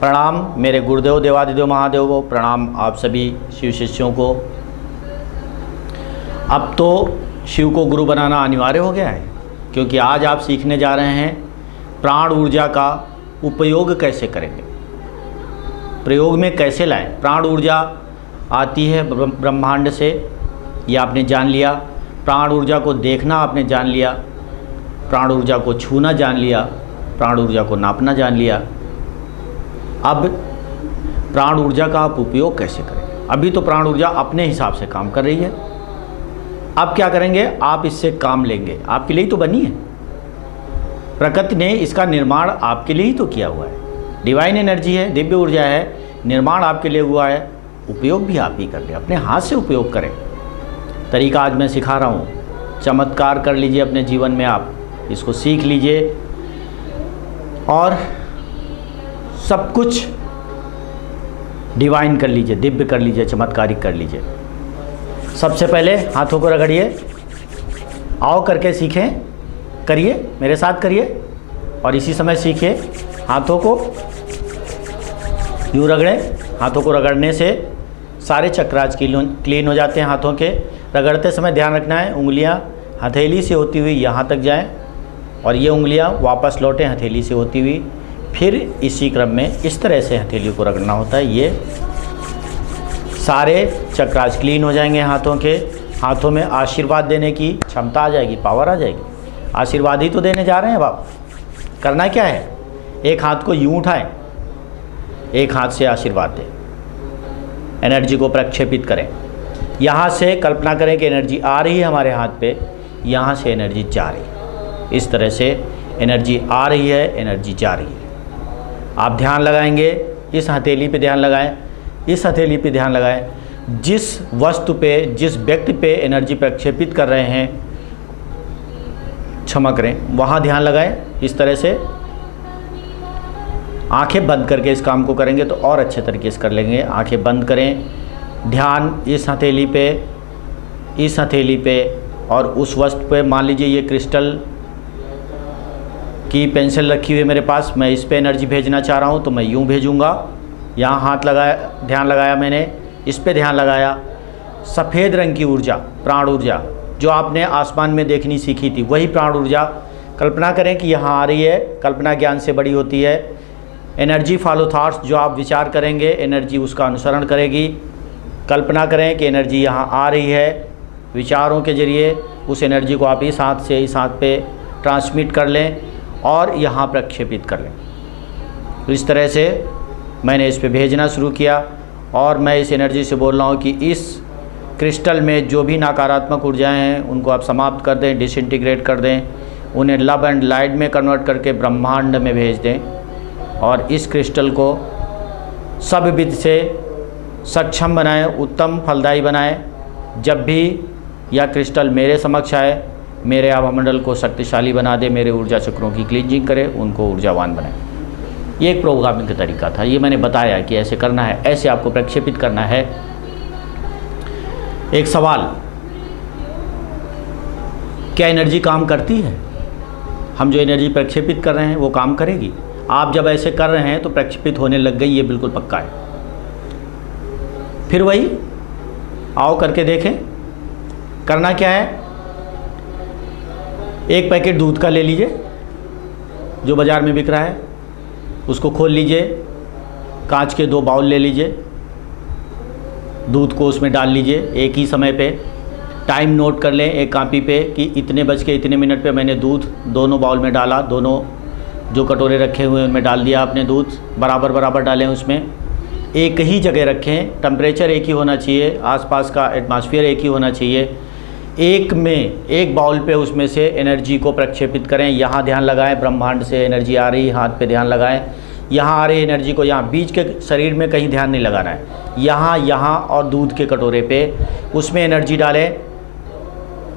प्रणाम मेरे गुरुदेव देवादिदेव महादेव, प्रणाम आप सभी शिव शिष्यों को। अब तो शिव को गुरु बनाना अनिवार्य हो गया है, क्योंकि आज आप सीखने जा रहे हैं प्राण ऊर्जा का उपयोग कैसे करेंगे, प्रयोग में कैसे लाएं। प्राण ऊर्जा आती है ब्रह्मांड से, यह आपने जान लिया। प्राण ऊर्जा को देखना आपने जान लिया, प्राण ऊर्जा को छूना जान लिया, प्राण ऊर्जा को नापना जान लिया। अब प्राण ऊर्जा का आप उपयोग कैसे करेंगे। अभी तो प्राण ऊर्जा अपने हिसाब से काम कर रही है, अब क्या करेंगे, आप इससे काम लेंगे। आपके लिए ही तो बनी है, प्रकृति ने इसका निर्माण आपके लिए ही तो किया हुआ है। डिवाइन एनर्जी है, दिव्य ऊर्जा है, निर्माण आपके लिए हुआ है, उपयोग भी आप ही कर ले, अपने हाथ से उपयोग करें। तरीका आज मैं सिखा रहा हूँ, चमत्कार कर लीजिए अपने जीवन में, आप इसको सीख लीजिए और सब कुछ डिवाइन कर लीजिए, दिव्य कर लीजिए, चमत्कारिक कर लीजिए। सबसे पहले हाथों को रगड़िए, आओ करके सीखें, करिए, मेरे साथ करिए और इसी समय सीखिए। हाथों को यूँ रगड़ें, हाथों को रगड़ने से सारे चक्राज क्लीन हो जाते हैं। हाथों के रगड़ते समय ध्यान रखना है, उंगलियां हथेली से होती हुई यहाँ तक जाएं और ये उंगलियां वापस लौटें हथेली से होती हुई। फिर इसी क्रम में इस तरह से हथेली को रगड़ना होता है, ये सारे चक्राज क्लीन हो जाएंगे हाथों के। हाथों में आशीर्वाद देने की क्षमता आ जाएगी, पावर आ जाएगी। आशीर्वाद ही तो देने जा रहे हैं आप। करना क्या है, एक हाथ को यूँ उठाएं, एक हाथ से आशीर्वाद दें, एनर्जी को प्रक्षेपित करें। यहाँ से कल्पना करें कि एनर्जी आ रही है हमारे हाथ पे, यहाँ से एनर्जी जा रही है। इस तरह से एनर्जी आ रही है, एनर्जी जा रही है। आप ध्यान लगाएंगे, इस हथेली पे ध्यान लगाएं, इस हथेली पे ध्यान लगाएं। जिस वस्तु पे, जिस व्यक्ति पे एनर्जी प्रक्षेपित कर रहे हैं, क्षमा करें, वहाँ ध्यान लगाएं। इस तरह से आंखें बंद करके इस काम को करेंगे तो और अच्छे तरीके से कर लेंगे। आंखें बंद करें, ध्यान इस हथेली पे, इस हथेली पे और उस वस्तु पे। मान लीजिए ये क्रिस्टल की पेंसिल रखी हुई है मेरे पास, मैं इस पे एनर्जी भेजना चाह रहा हूँ तो मैं यूँ भेजूँगा। यहाँ हाथ लगाया, ध्यान लगाया मैंने, इस पे ध्यान लगाया। सफ़ेद रंग की ऊर्जा, प्राण ऊर्जा जो आपने आसमान में देखनी सीखी थी, वही प्राण ऊर्जा कल्पना करें कि यहाँ आ रही है। कल्पना ज्ञान से बड़ी होती है। एनर्जी फॉलो थॉट्स, जो आप विचार करेंगे एनर्जी उसका अनुसरण करेगी। कल्पना करें कि एनर्जी यहाँ आ रही है, विचारों के जरिए उस एनर्जी को आप इस हाथ से इस हाथ पे ट्रांसमिट कर लें और यहाँ प्रक्षेपित कर लें। तो इस तरह से मैंने इस पे भेजना शुरू किया और मैं इस एनर्जी से बोल रहा हूँ कि इस क्रिस्टल में जो भी नकारात्मक ऊर्जाएँ हैं उनको आप समाप्त कर दें, डिसइंटीग्रेट कर दें, उन्हें लव एंड लाइट में कन्वर्ट करके ब्रह्मांड में भेज दें और इस क्रिस्टल को सब विध से सक्षम बनाएं, उत्तम फलदायी बनाएं। जब भी यह क्रिस्टल मेरे समक्ष आए, मेरे आभामंडल को शक्तिशाली बना दे, मेरे ऊर्जा चक्रों की क्लींजिंग करे, उनको ऊर्जावान बनाए। ये एक प्रोग्रामिंग का तरीका था, ये मैंने बताया कि ऐसे करना है, ऐसे आपको प्रक्षेपित करना है। एक सवाल, क्या एनर्जी काम करती है? हम जो एनर्जी प्रक्षेपित कर रहे हैं वो काम करेगी? आप जब ऐसे कर रहे हैं तो प्रक्षेपित होने लग गई, ये बिल्कुल पक्का है। फिर वही आओ करके देखें। करना क्या है, एक पैकेट दूध का ले लीजिए जो बाज़ार में बिक रहा है, उसको खोल लीजिए। कांच के 2 बाउल ले लीजिए, दूध को उसमें डाल लीजिए एक ही समय पे। टाइम नोट कर लें एक कापी पे कि इतने बज के इतने मिनट पे मैंने दूध दोनों बाउल में डाला, दोनों जो कटोरे रखे हुए हैं उनमें डाल दिया आपने दूध, बराबर बराबर डालें उसमें। एक ही जगह रखें, टेम्परेचर एक ही होना चाहिए, आसपास का एटमॉस्फेयर एक ही होना चाहिए। एक बाउल पे उसमें से एनर्जी को प्रक्षेपित करें। यहाँ ध्यान लगाएं, ब्रह्मांड से एनर्जी आ रही, हाथ पे ध्यान लगाएं। यहाँ आ रही एनर्जी को यहाँ बीच के शरीर में कहीं ध्यान नहीं लगाना है, यहाँ और दूध के कटोरे पे उसमें एनर्जी डालें।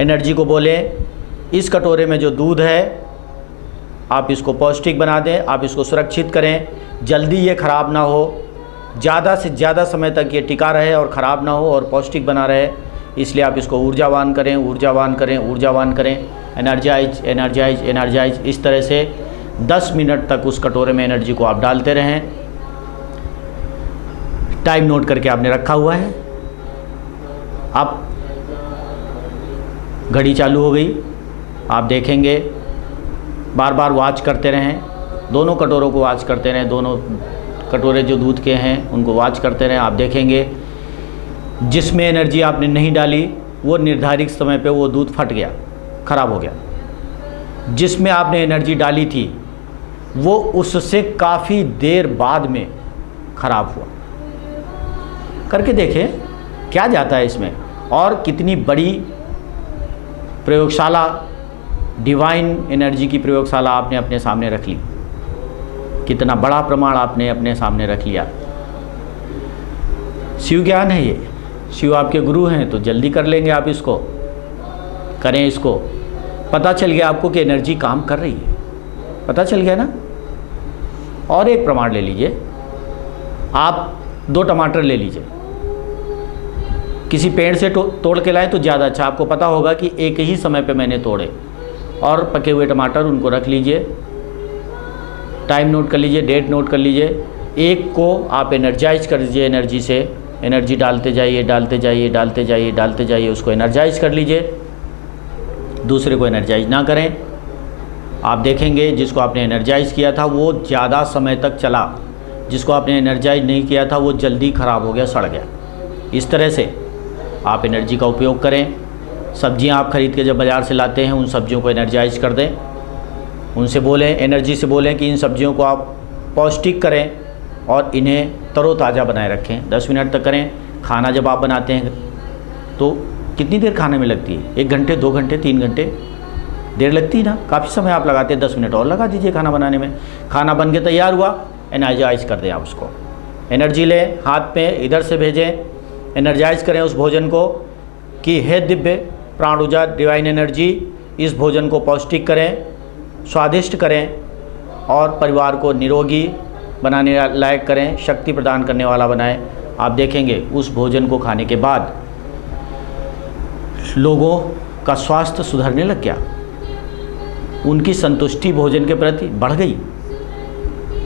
एनर्जी को बोलें, इस कटोरे में जो दूध है आप इसको पौष्टिक बना दें, आप इसको सुरक्षित करें, जल्दी ये ख़राब ना हो, ज़्यादा से ज़्यादा समय तक ये टिका रहे और ख़राब ना हो और पौष्टिक बना रहे। इसलिए आप इसको ऊर्जावान करें, ऊर्जावान करें, ऊर्जावान करें। एनर्जाइज एनर्जाइज एनर्जाइज, इस तरह से 10 मिनट तक उस कटोरे में एनर्जी को आप डालते रहें। टाइम नोट करके आपने रखा हुआ है। अब घड़ी चालू हो गई, आप देखेंगे, बार बार वॉच करते रहें, दोनों कटोरों को वॉच करते रहें, दोनों कटोरे जो दूध के हैं उनको वॉच करते रहें। आप देखेंगे जिसमें एनर्जी आपने नहीं डाली वो निर्धारित समय पे वो दूध फट गया, ख़राब हो गया। जिसमें आपने एनर्जी डाली थी वो उससे काफ़ी देर बाद में ख़राब हुआ। करके देखें क्या जाता है इसमें, और कितनी बड़ी प्रयोगशाला, डिवाइन एनर्जी की प्रयोगशाला आपने अपने सामने रख ली, कितना बड़ा प्रमाण आपने अपने सामने रख लिया। शिव ज्ञान है ये, शिव आपके गुरु हैं, तो जल्दी कर लेंगे आप इसको, करें इसको। पता चल गया आपको कि एनर्जी काम कर रही है, पता चल गया ना। और एक प्रमाण ले लीजिए, आप 2 टमाटर ले लीजिए, किसी पेड़ से तोड़ के लाएं तो ज़्यादा अच्छा। आपको पता होगा कि एक ही समय पे मैंने तोड़े, और पके हुए टमाटर उनको रख लीजिए, टाइम नोट कर लीजिए, डेट नोट कर लीजिए। एक को आप एनर्जाइज कर दीजिए, एनर्जी से एनर्जी डालते जाइए, डालते जाइए, डालते जाइए, डालते जाइए, उसको एनर्जाइज कर लीजिए। दूसरे को एनर्जाइज ना करें। आप देखेंगे जिसको आपने एनर्जाइज किया था वो ज़्यादा समय तक चला, जिसको आपने एनर्जाइज नहीं किया था वो जल्दी ख़राब हो गया, सड़ गया। इस तरह से आप एनर्जी का उपयोग करें। सब्जियां आप ख़रीद के जब बाज़ार से लाते हैं उन सब्जियों को एनर्जाइज कर दें, उनसे बोलें, एनर्जी से बोलें कि इन सब्जियों को आप पौष्टिक करें और इन्हें तरोताज़ा बनाए रखें। 10 मिनट तक करें। खाना जब आप बनाते हैं तो कितनी देर खाने में लगती है? 1 घंटे, 2 घंटे, 3 घंटे देर लगती है ना, काफ़ी समय आप लगाते हैं। 10 मिनट और लगा दीजिए खाना बनाने में। खाना बन के तैयार हुआ, एनर्जाइज कर दें आप उसको। एनर्जी लें, हाथ पे इधर से भेजें, एनर्जाइज करें उस भोजन को कि हे दिव्य प्राण ऊर्जा, डिवाइन एनर्जी, इस भोजन को पौष्टिक करें, स्वादिष्ट करें और परिवार को निरोगी बनाने लायक करें, शक्ति प्रदान करने वाला बनाएं। आप देखेंगे उस भोजन को खाने के बाद लोगों का स्वास्थ्य सुधरने लग गया, उनकी संतुष्टि भोजन के प्रति बढ़ गई,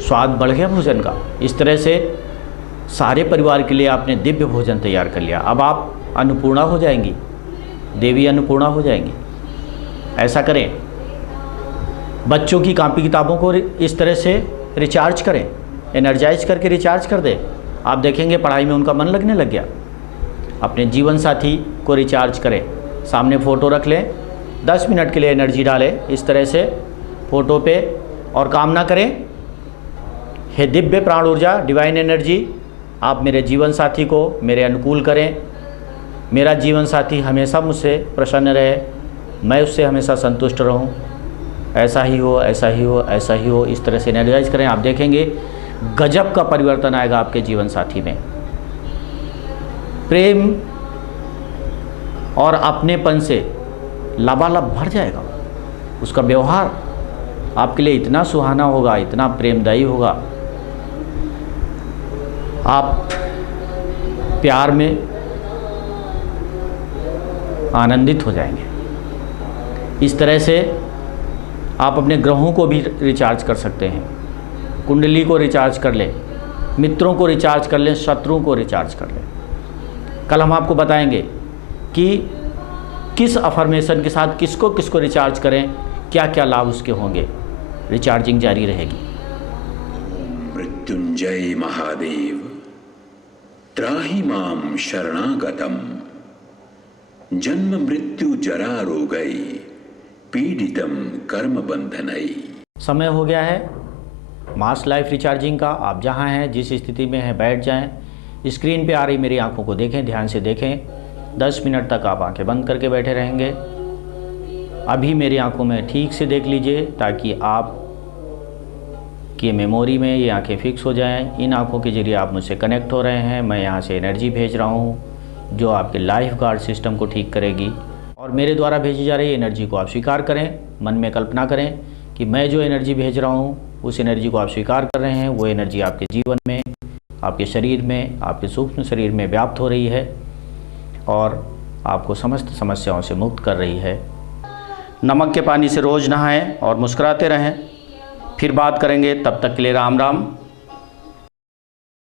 स्वाद बढ़ गया भोजन का। इस तरह से सारे परिवार के लिए आपने दिव्य भोजन तैयार कर लिया। अब आप अन्नपूर्णा हो जाएंगी, देवी अन्नपूर्णा हो जाएंगी। ऐसा करें। बच्चों की कॉपी किताबों को इस तरह से रिचार्ज करें, एनर्जाइज करके रिचार्ज कर दें। आप देखेंगे पढ़ाई में उनका मन लगने लग गया। अपने जीवन साथी को रिचार्ज करें, सामने फ़ोटो रख लें, 10 मिनट के लिए एनर्जी डालें इस तरह से फ़ोटो पे, और कामना करें, हे दिव्य प्राण ऊर्जा, डिवाइन एनर्जी, आप मेरे जीवन साथी को मेरे अनुकूल करें, मेरा जीवन साथी हमेशा मुझसे प्रसन्न रहे, मैं उससे हमेशा संतुष्ट रहूं, ऐसा ही हो, ऐसा ही हो, ऐसा ही हो। इस तरह से एनर्जाइज करें। आप देखेंगे गजब का परिवर्तन आएगा आपके जीवन साथी में। प्रेम और अपनेपन से लबालब भर जाएगा। उसका व्यवहार आपके लिए इतना सुहाना होगा, इतना प्रेमदायी होगा, आप प्यार में आनंदित हो जाएंगे। इस तरह से आप अपने ग्रहों को भी रिचार्ज कर सकते हैं, कुंडली को रिचार्ज कर लें, मित्रों को रिचार्ज कर लें, शत्रुओं को रिचार्ज कर लें। कल हम आपको बताएंगे कि किस अफर्मेशन के साथ किसको किसको रिचार्ज करें, क्या क्या लाभ उसके होंगे। रिचार्जिंग जारी रहेगी। मृत्युंजय महादेव त्राहि मां शरणागतम, जन्म मृत्यु जरा रोगै पीड़ितम कर्म बंधनै। समय हो गया है मास लाइफ रिचार्जिंग का। आप जहां हैं, जिस स्थिति में हैं, बैठ जाएं। स्क्रीन पे आ रही मेरी आंखों को देखें, ध्यान से देखें। 10 मिनट तक आप आंखें बंद करके बैठे रहेंगे। अभी मेरी आंखों में ठीक से देख लीजिए ताकि आप की मेमोरी में ये आंखें फिक्स हो जाएं। इन आंखों के जरिए आप मुझसे कनेक्ट हो रहे हैं। मैं यहाँ से एनर्जी भेज रहा हूँ जो आपके लाइफ गार्ड सिस्टम को ठीक करेगी, और मेरे द्वारा भेजी जा रही एनर्जी को आप स्वीकार करें। मन में कल्पना करें कि मैं जो एनर्जी भेज रहा हूँ उस एनर्जी को आप स्वीकार कर रहे हैं। वो एनर्जी आपके जीवन में, आपके शरीर में, आपके सूक्ष्म शरीर में व्याप्त हो रही है और आपको समस्त समस्याओं से मुक्त कर रही है। नमक के पानी से रोज़ नहाएं और मुस्कुराते रहें। फिर बात करेंगे, तब तक के लिए राम राम।